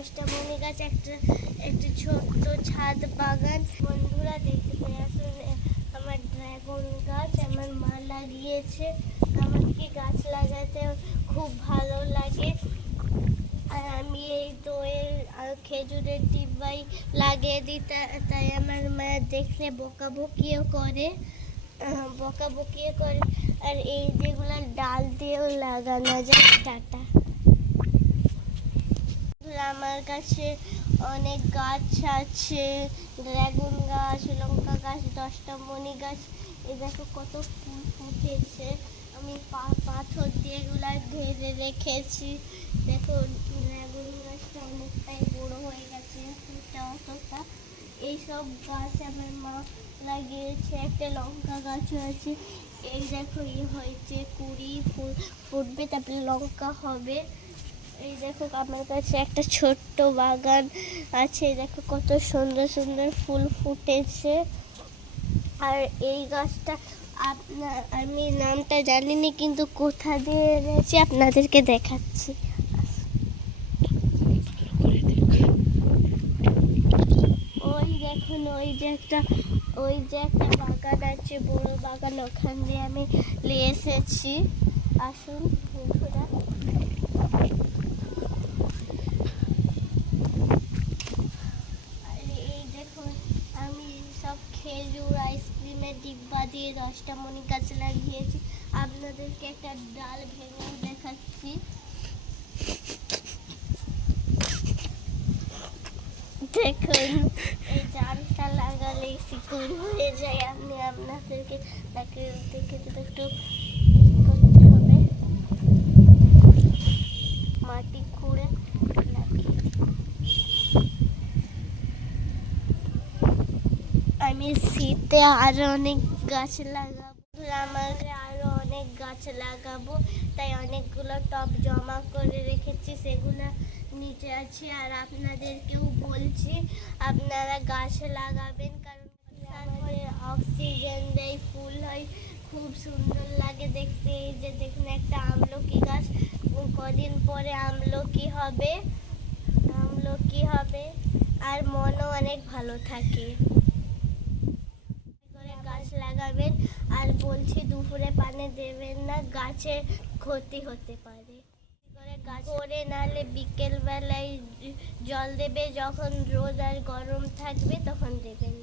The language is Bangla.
দশটামণি গাছ, একটা ছোট্ট ছাদ বাগান। বন্ধুরা দেখতে আসুন, আমার ড্রাগন গাছ আমার মা লাগিয়েছে। আমার কি গাছ লাগাতে খুব ভালো লাগে। আর আমি এই দইয়ের আর খেজুরের ডিব্বাই লাগিয়ে দিই, তাই আমার মা দেখলে বকাবকিও করে। আর এই যেগুলো ডাল দিয়েও লাগানো যায়। টাটা। আমার কাছে অনেক গাছ আছে, ড্রাগন গাছ, লঙ্কা গাছ, দশটামণি গাছ। এই দেখো কত ফুল ফুটেছে। আমি পাথর দিয়ে এগুলো ঘিরে রেখেছি। দেখো ড্রাগন গাছটা অনেকটাই বড় হয়ে গেছে, ফুলটা অতটা। এইসব গাছ আমার মা লাগিয়েছে। একটা লঙ্কা গাছও আছে। এই দেখো হয়েছে কুড়ি ফুটবে, তারপরে লঙ্কা হবে। এই দেখো আমার কাছে একটা ছোট্ট বাগান আছে। দেখো কত সুন্দর সুন্দর ফুল ফুটেছে। আর এই গাছটা আমি নামটা জানিনি, কিন্তু কোথা দিয়ে এনেছি আপনাদেরকে দেখাচ্ছি। ওই দেখুন, ওই যে একটা বাগান আছে, বড় বাগান, ওখান দিয়ে আমি নিয়ে এসেছি। আসুন বন্ধুরা। আমি সব খেজুর আইসক্রিমের ডিব্বা দিয়ে দশটামণি গাছ লাগিয়েছি। আপনাদেরকে একটা ডাল ভেঙে দেখাচ্ছি। দেখুন, এই ডালটা লাগালে শিকড় হয়ে যায়। আমি আপনাদেরকে দেখে একটু করতে হবে। মাটি খুঁড়ে লাগিয়ে আমি শীতে আরো অনেক গাছ লাগাবো। আরো অনেক গাছ লাগাবো, তাই অনেকগুলো টব জমা করে রেখেছি, সেগুলো নিচে আছে। আর আপনাদেরকেও বলছি আপনারা গাছ লাগাবেন, কারণ আমাদের অক্সিজেন দেয়, ফুল হয়, খুব সুন্দর লাগে দেখতে। এই যে দেখুন একটা আমলকি গাছ, কদিন পরে আমলকি হবে আর মনও অনেক ভালো থাকে। গাছ লাগাবেন। আর বলছি দুপুরে পানি দেবেন না, গাছে ক্ষতি হতে পারে। গাছ করে নাহলে বিকেল বেলায় জল দেবে, যখন রোদ আর গরম থাকবে তখন দেবেন।